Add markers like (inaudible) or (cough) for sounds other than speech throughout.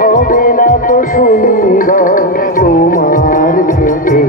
হবে না তো তোমার থেকে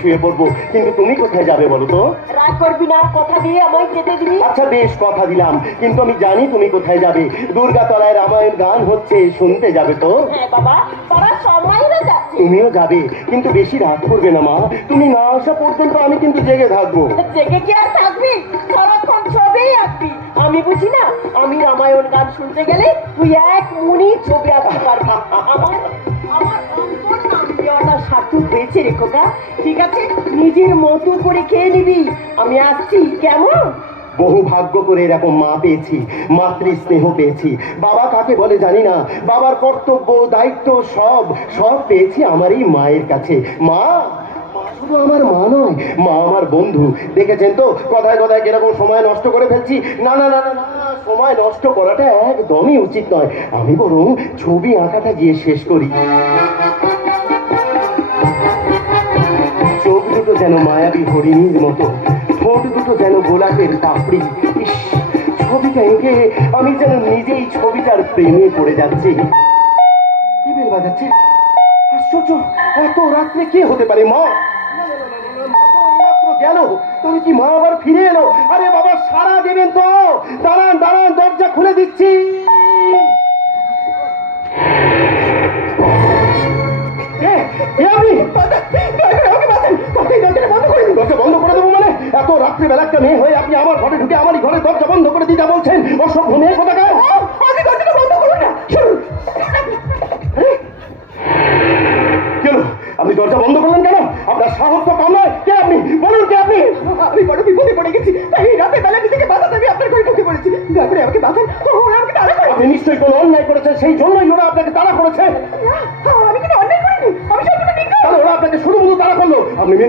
শুয়ে পড়ব। কিন্তু তুমি কোথায় যাবে বলো তো? রাগ করবি না কথা দিয়ে আমায় যেতে দিবি। আচ্ছা বেশ কথা দিলাম। কিন্তু আমি জানি তুমি কোথায় যাবে। দুর্গাতলায় রামায়ণ গান হচ্ছে শুনতে যাবে তো? হ্যাঁ বাবা তারা সময় হয়ে যাচ্ছে। তুমিও যাবে কিন্তু বেশি রাত করবে না মা। তুমি না আসা পর্যন্ত আমি কিন্তু জেগে থাকব। জেগে কি আর থাকবি? সারাক্ষণ ছবি আঁকবি। আমি বুঝি না আমি রামায়ণ গান শুনতে গেলে তুই এক মুনি ছবি আঁকতে পারবি। (laughs) আমার দেওয়াটা সার্থক হয়েছে রে খোকা ঠিক আছে? নিজের মতো করে খেয়ে নিবি। আমি আসছি। কেমন? বহু ভাগ্য করে এরকম মা পেয়েছি মাতৃ স্নেহ পেয়েছি। বাবা কাকে বলে জানি না। বাবার কর্তব্য দায়িত্ব সব সব পেয়েছি আমার এই মায়ের কাছে। মা শুধু আমার মা নয় মা আমার বন্ধু। দেখেছেন তো? কথায় কথায় কীরকম সময় নষ্ট করে ফেলছি। না না না, না, সময় নষ্ট করাটা একদমই উচিত নয়। আমি বরং ছবি আঁকাটা গিয়ে শেষ করি। যেন মায়াবী হরিণীর মতো। ঠোঁট দুটো যেন গোলাপের পাপড়ি ছবিটা এঁকে আমি যেন নিজেই ছবিটার প্রেমে পড়ে যাচ্ছি। কি বেল বাজাচ্ছে? আশ্চর্য, এত রাত্রে কে হতে পারে, মা? গেল। তবে কি মা আবার ফিরে এলো? আরে বাবা, সারা দেবেন তো। দাঁড়ান দাঁড়ান, দরজা খুলে দিচ্ছি। এ, এ আপনি? দরজা বন্ধ করে দেবো মানে? এত রাত্রিবেলা একটা মেয়ে হয়ে আপনি আমার ঘরে ঢুকে আমারই ঘরে দরজা বন্ধ করে দিতে বলছেন। অসভ্য মেয়ে কোথাকার? আমি দরজাটা বন্ধ করুন না। কেন? আপনি দরজা বন্ধ করলেন কেন? আপনার সাহস তো কম নয়। কে আপনি? বলুন কে আপনি? আমি বড় বিপদে পড়ে গেছি। তাই এই রাতে বেলা নিজেকে বাঁচাতে আমি আপনার ঘরে ঢুকে পড়েছি। দয়া করে আমাকে বাঁচান। ওরা আমাকে তাড়া করে আপনি নিশ্চয়ই কোনো অন্যায় করেছেন। সেই জন্যই ওরা আপনাকে তাড়া করেছে।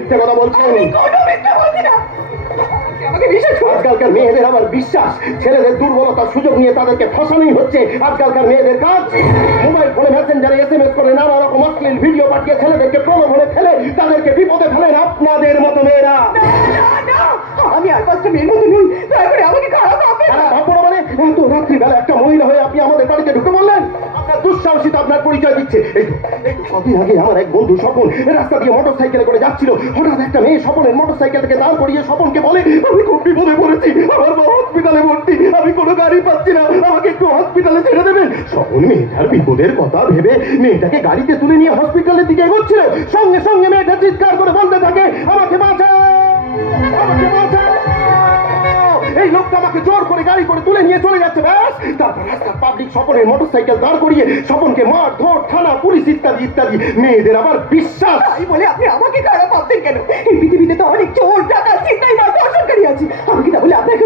মিথ্যে কথা বলছেন আজকালকার মেয়েদের আবার বিশ্বাস। ছেলেদের দুর্বলতার সুযোগ নিয়ে তাদেরকে ফসানোই হচ্ছে আজকালকার মেয়েদের কাজ। মোবাইল ফোনে মেসেঞ্জারে এস এম এস করে নানা রকম অশ্লীল ভিডিও পাঠিয়ে ছেলেদেরকে প্রলোভনে ফেলে তাদেরকে বিপদে ফেলেন আপনাদের মতো মেয়েরা। আমি আর পাঁচটা মেয়ের মতো নই। দয়া করে আমাকে খারাপ না। ভাববো না মানে? এত রাত্রিবেলা একটা মহিলা হয়ে আপনি আমাদের বাড়িতে ঢুকে বললেন দুঃসাহসিতা আপনার পরিচয় দিচ্ছে। কদিন আগে আমার এক বন্ধু স্বপন রাস্তা দিয়ে মোটর সাইকেলে করে যাচ্ছিল। হঠাৎ একটা মেয়ে স্বপনের মোটর সাইকেল থেকে দাঁড় করিয়ে স্বপনকে বলে, আমি খুব বিপদে পড়েছি, আমার মা হসপিটালে ভর্তি, আমি কোনো গাড়ি পাচ্ছি না, আমাকে একটু হসপিটালে ছেড়ে দেবেন? স্বপন মেয়েটার বিপদের কথা ভেবে মেয়েটাকে গাড়িতে তুলে নিয়ে হসপিটালের দিকে এগোচ্ছিল। সঙ্গে সঙ্গে মেয়েটা চিৎকার করে বলতে থাকে, আমাকে বাঁচা আমাকে বাঁচাও। এই লোকটা আমাকে জোর করে গাড়ি করে তুলে নিয়ে চলে যাচ্ছে, ব্যাস। তারপর রাস্তার পাবলিক সপনের মোটরসাইকেল দাঁড় করিয়ে স্বপনকে মার, ধর, থানা, পুলিশ ইত্যাদি ইত্যাদি। মেয়েদের আবার বিশ্বাস। তাই বলে আপনি আমাকে কেন? এই পৃথিবীতে তো অনেক চোর টাকা চিন্তাই মার দর্শনকারী আছে। আমি কি তাহলে আপনাকে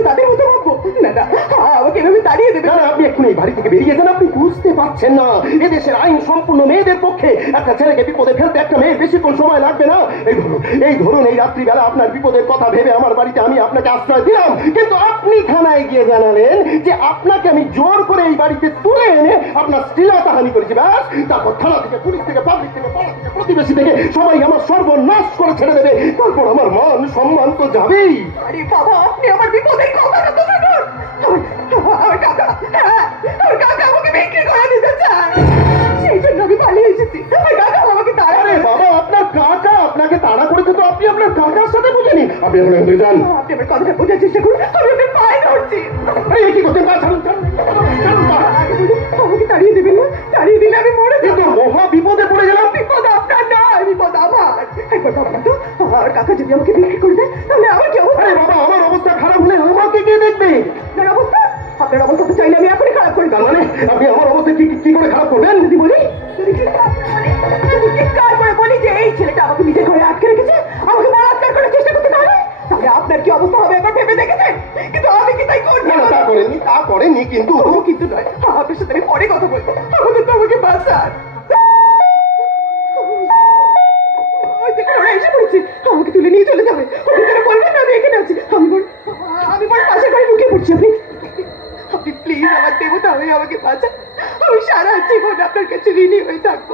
এভাবে তাড়িয়ে দেবে না। না, আপনি এক্ষুনি এই বাড়ি থেকে বেরিয়ে যান। আপনি বুঝতে পারছেন না। এদেশের আইন সম্পূর্ণ মেয়েদের পক্ষে। একটা ছেলেকে বিপদে ফেলতে একটা মেয়ের বেশিক্ষণ সময় লাগবে না। এই ধরুন এই ধরুন এই রাত্রিবেলা আপনার বিপদের কথা ভেবে আমার বাড়িতে আমি আপনাকে আশ্রয় দিলাম। কিন্তু আপনি থানায় গিয়ে জানালেন যে আপনাকে আমি জোর করে এই বাড়িতে তুলে এনে আপনার শ্লীলতাহানি করেছি। ব্যাস তারপর থানা থেকে পুলিশ থেকে পাবলিক থেকে পাড়া থেকে প্রতিবেশী থেকে সবাই আমার সর্বনাশ করে ছেড়ে দেবে। তারপর আমার মান সম্মান তো যাবেই। আরে বাবা আপনি আমার বিপদের কথাটা আপনি এখান থেকে যান। আপনি আমার কথাটা বোঝার চেষ্টা করুন। আমি আপনার পায়ে ধরছি। এই কি করতে পা ছাড়ুন আমাকে তাড়িয়ে দেবেন না তাড়িয়ে দিলে আমি মরে যাব। মহা বিপদে পড়ে গেলাম। বিপদ আপনার নয় বিপদ আমার। একবার তো আমার কাকা যদি আমাকে বিক্রি করে দেয় করেননি কিন্তু কিন্তু নয়। আপনার সাথে আমি পরে কথা বলব। আমাদের তো আমাকে বাঁচান। আমাকে তুলে নিয়ে চলে যাবে। ওদের বলবেন না, আমি এখানে আছি। আমি বল আমি বল পাশের বাড়ি লুকিয়ে পড়ছি। আপনি আপনি প্লিজ আমার দেবতা হয়ে আমাকে বাঁচান। আমি সারা জীবন আপনার কাছে ঋণী হয়ে থাকব।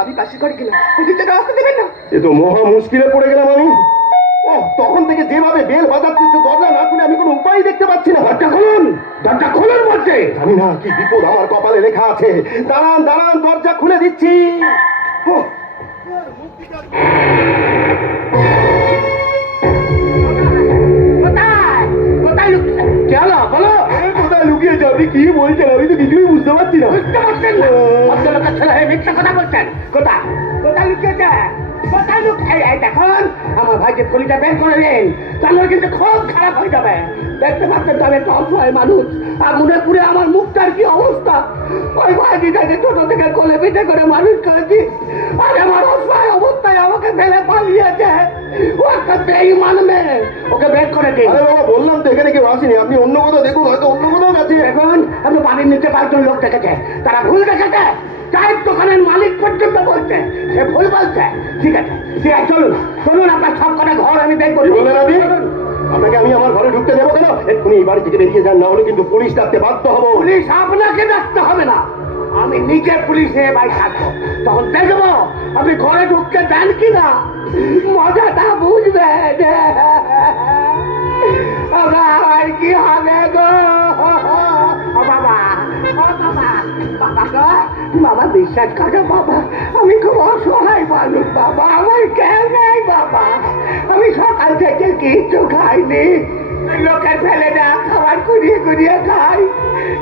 আমি পাশের ঘরে গেলাম। ওদের জন্য আসতে দেবেন না। এ তো মহা মুশকিলে পড়ে গেলাম আমি। তখন থেকে যেভাবে বেল বাজাচ্ছে দরজা না খুলে আমি কোনো উপায় দেখতে পাচ্ছি না। দরজা খুলুন! দরজা খুলুন বলছে! জানি না কি বিপদ আমার কপালে লেখা আছে। দাঁড়ান দাঁড়ান দরজা খুলে দিচ্ছি। কোথায় লুকিয়ে বলো। কোথায় লুকিয়েছে আপনি কি বলছেন? আমি তো কিছুই বুঝতে পারছি না। বুঝতে পারছেন না। কথা বলছেন। কোথায়? কোথায় লুকিয়েছে? লুকিয়ে আমার ভাইকে থলিটা বের করে তাহলে কিন্তু খুব খারাপ হয়ে যাবে। দেখতে পাচ্ছেন তবে একটা অসহায় মানুষ। আর মনে পুরে আমার মুখটার কি অবস্থা? ওই ভাইটিটাকে ছোট থেকে কোলে পিঠে করে মানুষ করেছি আর আমার অসহায় অবস্থায় আমাকে ফেলে পালিয়েছে। ওকে বের করে দিন। বাবা বললাম তো এখানে কেউ আসেনি। আপনি অন্য কোথাও দেখুন হয়তো অন্য কোথাও গেছে। এখন আমি বাড়ির নিচে কয়েকজন লোক দেখেছে। তারা ভুল দেখেছে। চায়ের দোকানের মালিক পর্যন্ত বলছে সে ভুল বলছে। ঠিক আছে ঠিক আছে চলুন চলুন আপনার সব কটা ঘর আমি কি বললেন আপনি আপনাকে আমি আমার ঘরে ঢুকতে দেবো কেন? এক্ষুনি এই বাড়ি থেকে বেরিয়ে যান না হলে কিন্তু পুলিশ ডাকতে বাধ্য হব। পুলিশ আপনাকে ডাকতে হবে না। আমি নিজে পুলিশে বাড়ি থাকব। তখন দেখব আপনি ঘরে ঢুকতে দেন কিনা? মজাটা বুঝবেন। আমার কি হবে? বাবা, বিশ্বাস করো বাবা, আমি খুব অসহায় মানুষ বাবা, আমার কেউ নেই বাবা, আমি সকাল থেকে কিচ্ছু খাইনি। লোকের ফেলে না, খাবার কুড়িয়ে কুড়িয়ে খাই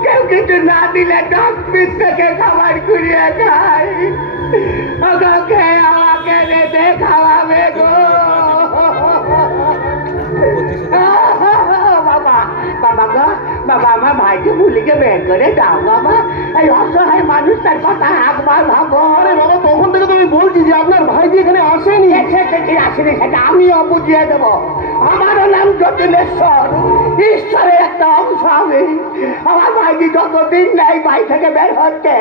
কেউ কিছু না দিলে ডাস্টবিন থেকে খাবার কুড়িয়ে খাই ওকে, আমাকে রেতে খাওয়াবে গো। বাবা বাবা গো, বাবা আমার ভাইকে ভুলিকে বের করে দাও বাবা। এই অসহায় মানুষটার কথা একবার ভাবো। আরে বাবা তখন থেকে তো আমি বলছি যে আপনার ভাই যে এখানে আসেনি। এসে থেকে আসেনি সেটা আমিও বুঝিয়ে দেব। আমারও নাম জটিলেশ্বর ঈশ্বরের একটা অংশ আমি। আমার ভাইটি যতদিন নেই বাড়ি থেকে বের হচ্ছে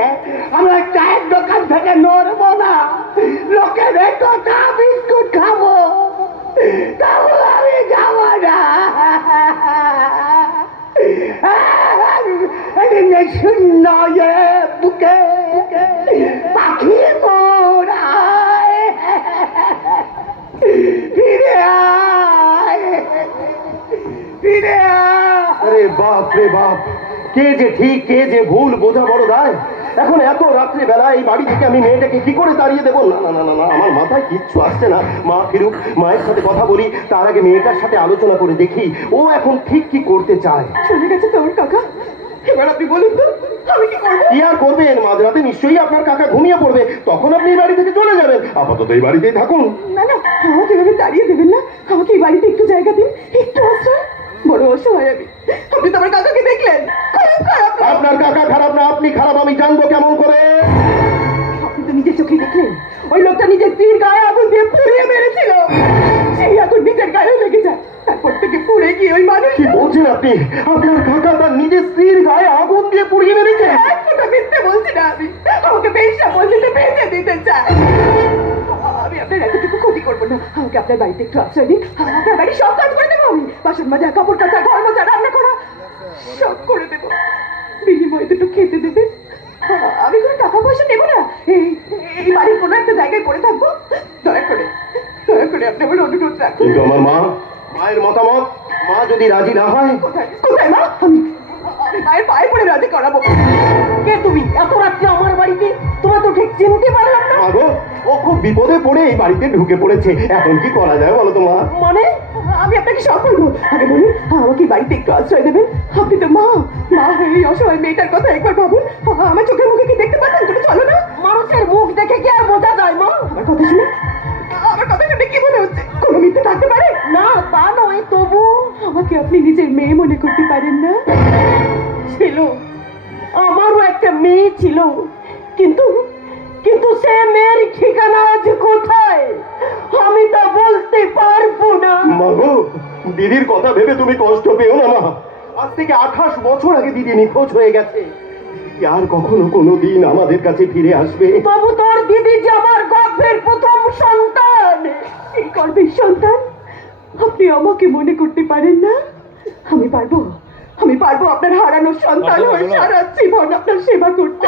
আমরা চায়ের দোকান থেকে নড়বো না। লোকের চা বিস্কুট খাব তাও আমি যাব না শূন্য বুকে পাখি মোড়ায়। ফিরে আয়। ফিরে আরে বাপ রে বাপ কে যে ঠিক কে যে ভুল বোঝা বড় দায়। এখন এত রাত্রে বেলা এই বাড়ি থেকে আমি মেয়েটাকে কি করে তাড়িয়ে দেবো? না না না না না আমার মাথায় কিচ্ছু আসছে না। মা ফিরুক মায়ের সাথে কথা বলি তার আগে মেয়েটার সাথে আলোচনা করে দেখি ও এখন ঠিক কি করতে চায়। চলে গেছে তোর কাকা। এবার আপনি বলুন তো আমি কি করব? কি আর করবেন? মাঝরাতে নিশ্চয়ই আপনার কাকা ঘুমিয়ে পড়বে। তখন আপনি এই বাড়ি থেকে চলে যাবেন। আপাতত এই বাড়িতেই থাকুন। না না আমাকে এভাবে দাঁড়িয়ে দেবেন না। আমাকে এই বাড়িতে একটু জায়গা দিন একটু আশ্রয়। বড় অসহায় আমি। আপনি তো আমার কাকাকে দেখলেন। আপনার কাকা খারাপ না আপনি খারাপ আমি জানব কেমন করে। আপনি তো নিজের চোখে দেখলেন। ওই লোকটা নিজের স্ত্রীর গায়ে আগুন দিয়ে পুড়িয়ে মেরেছিল সেই আগুন নিজের গায়ে লেগে যায় তারপর থেকে পুড়ে গিয়ে ওই মানুষ কি বলছেন আপনি? আপনার কাকা তার নিজের স্ত্রীর গায়ে আগুন দিয়ে পুড়িয়ে মেরেছে। মিথ্যে বলছি না আমি। আমাকে বেশা বলতে বেঁচে দিতে চাই আমি আপনার এতটুকু ক্ষতি করব না। আমাকে আপনার বাড়িতে একটু আশ্রয় দিন। আপনার বাড়ি সব কাজ করে দেবো আমি। বাসন মাজা কাপড় কাচা ঘর মোচা রান্না করা সব করে দেবো। বিনিময়ে দুটো খেতে দেবে। আমি কোনো টাকা পয়সা নেব না। এই এই বাড়ির কোনো একটা জায়গায় পড়ে থাকব। দয়া করে দয়া করে আপনি আমার অনুরোধ রাখুন। কিন্তু আমার মা মায়ের মতামত? মা যদি রাজি না হয়? কোথায়? মা? আমি মায়ের পায়ে পড়ে রাজি করাবো। কে তুমি? এত রাত্রে আমার বাড়িতে তোমার তো ঠিক চিনতে পারলাম না। মা গো ও খুব বিপদে পড়ে এই বাড়িতে ঢুকে পড়েছে। এখন কি করা যায় বলো তো মা? মানে? আমি আপনাকে সব বলব। আগে বলুন আমাকে বাড়িতে একটু আশ্রয় দেবেন। আপনি তো মা মা হয়ে এই অসহায় মেয়েটার কথা একবার ভাবুন। আমার চোখের মুখে কি দেখতে পাচ্ছেন? তুমি চলো না। মানুষের মুখ দেখে কি আর বোঝা যায় মা? আমার কথা শুনে আমার কথা শুনে কি মনে হচ্ছে? আপনি নিজের মেয়ে মনে করতে পারেন না? ছিল। আমারও একটা মেয়ে ছিল। কিন্তু কিন্তু সে মেয়ের ঠিকানা আজ কোথায়? আমি তা বলতে পারব না। মাগো দিদির কথা ভেবে তুমি কষ্ট পেও না মা। আজ থেকে আঠাশ বছর আগে দিদি নিখোঁজ হয়ে গেছে। আর কখনো কোনো দিন আমাদের কাছে ফিরে আসবে। তবু তোর দিদি যে আমার গর্ভের প্রথম সন্তান এই গর্ভের সন্তান আপনি আমাকে মনে করতে পারেন না? আমি পারব আমি পারব আপনার হারানো সন্তান হয়ে সারা জীবন আপনার সেবা করতে।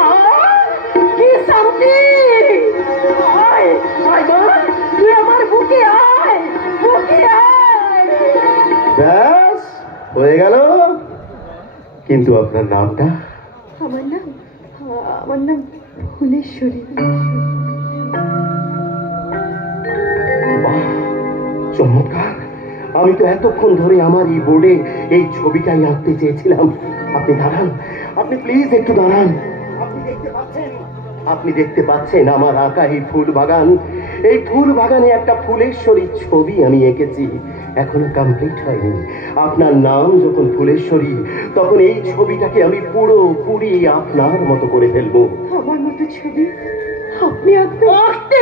কি শান্তি? আয় আয় তুই আমার বুকে আয় বুকে আয়। ব্যাস হয়ে গেল। কিন্তু আপনার নামটা? আমার নাম আমার নাম ফুলেশ্বরী চমৎকার। আমি তো এতক্ষণ ধরে আমার এই বোর্ডে এই ছবিটাই আঁকতে চেয়েছিলাম। আপনি দাঁড়ান। আপনি প্লিজ একটু দাঁড়ান। আপনি দেখতে পাচ্ছেন? আপনি দেখতে পাচ্ছেন আমার আঁকা এই ফুল বাগান। এই ফুল বাগানে একটা ফুলেশ্বরী ছবি আমি এঁকেছি। এখনও কমপ্লিট হয়নি। আপনার নাম যখন ফুলেশ্বরী তখন এই ছবিটাকে আমি পুরো পুরি আপনার মতো করে ফেলব। আমার মতো ছবি আপনি আঁকতে আঁকতে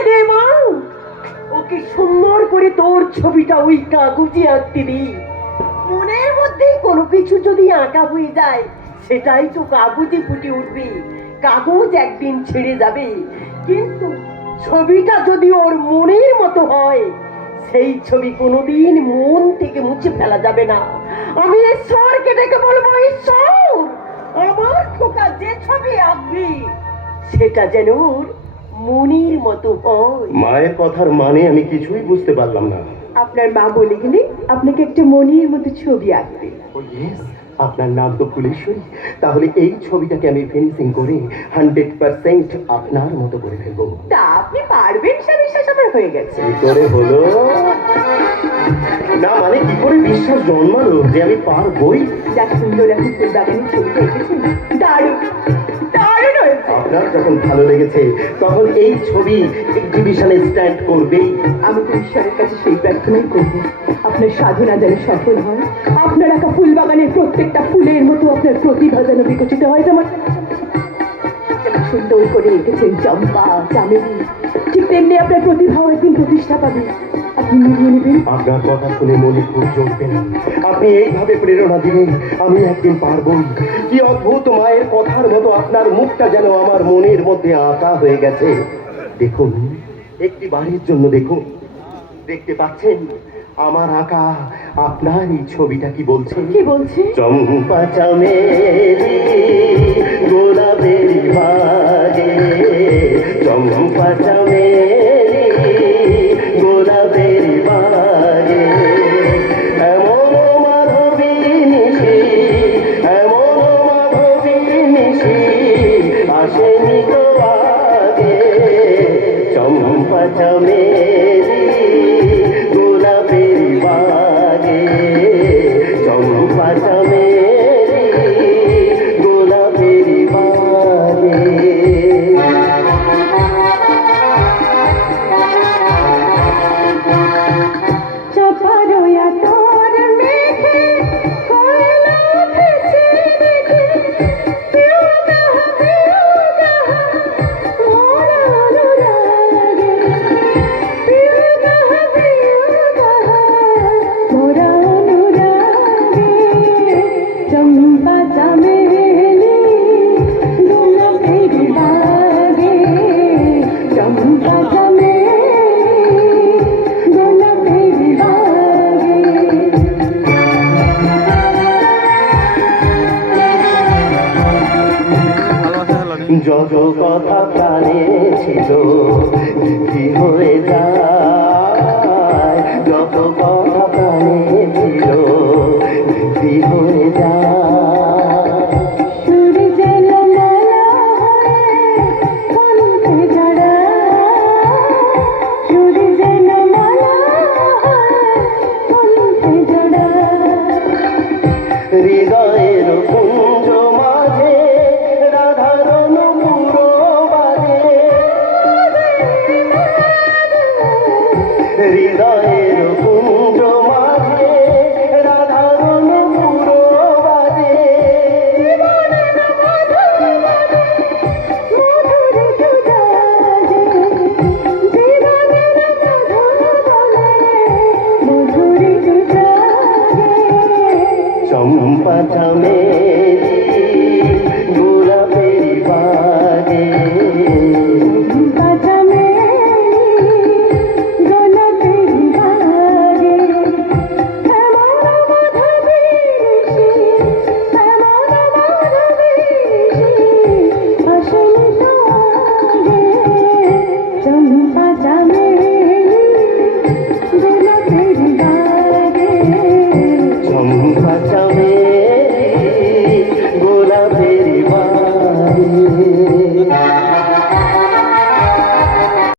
ওকে সুন্দর করে তোর ছবিটা ওই কাগজে আঁকতে দি মনের মধ্যে কোনো কিছু যদি আঁকা হয়ে যায়, সেটাই তো কাগজে ফুটে উঠবে। কাগজ একদিন ছেড়ে যাবে। কিন্তু ছবিটা যদি ওর মনের মতো হয়, সেই ছবি কোনোদিন মন থেকে মুছে ফেলা যাবে না। আমি ঈশ্বরকে ডেকে বলব, ঈশ্বর, আমার খোকা যে ছবি আঁকবি, সেটা যেন ওর মনির মতো হয় মায়ের কথার মানে আমি কিছুই বুঝতে পারলাম না। আপনার মা বলে গেলে আপনাকে একটা মনির মতো ছবি আঁকবে। আপনার নাম তো ফুলেশ্বরী। তাহলে এই ছবিটাকে আমি ফিনিশিং করে হান্ড্রেড পার্সেন্ট আপনার মতো করে ফেলব। তা আপনি পারবেন হয়ে গেছে। কি করে হলো। না মানে কি করে বিশ্বাস জন্মালো যে আমি পারবই? যা সুন্দর এখন ফুল বাগানের ছবিটা এঁকেছেন দারুণ দারুণ হয়েছে। আপনার যখন ভালো লেগেছে তখন এই ছবি এক্সিবিশনে স্ট্যান্ড করবেই। আমি তো ঈশ্বরের কাছে সেই প্রার্থনাই করব। আপনার সাধনা যেন সফল হয়। আপনার একা ফুল বাগানের প্রত্যেকটা ফুলের মতো আপনার প্রতিভা যেন বিকশিত হয় যেমন সুন্দর করে এঁকেছেন চম্পা চামেলি। ঠিক তেমনি আপনার প্রতিভাও একদিন প্রতিষ্ঠা পাবে। আপনার কথা শুনে মনে খুব চলবে না আপনি এইভাবে প্রেরণা দিলেন আমি একদিন পারবই। কি অদ্ভুত মায়ের কথার মতো আপনার মুখটা যেন আমার মনের মধ্যে আঁকা হয়ে গেছে। দেখুন, একটি বাড়ির জন্য দেখুন। দেখতে পাচ্ছেন? আমার আঁকা আপনার এই ছবিটা কি বলছে? কি বলছে? চম্পা চামেলি গোলাপের ভাগে। চম্পা চামেলি গোলাপের ভাগে। এমন মাধবী নিশি এমন মাধবী নিশি আসেনি তো আগে। চম্পা চামেলি কি হয়ে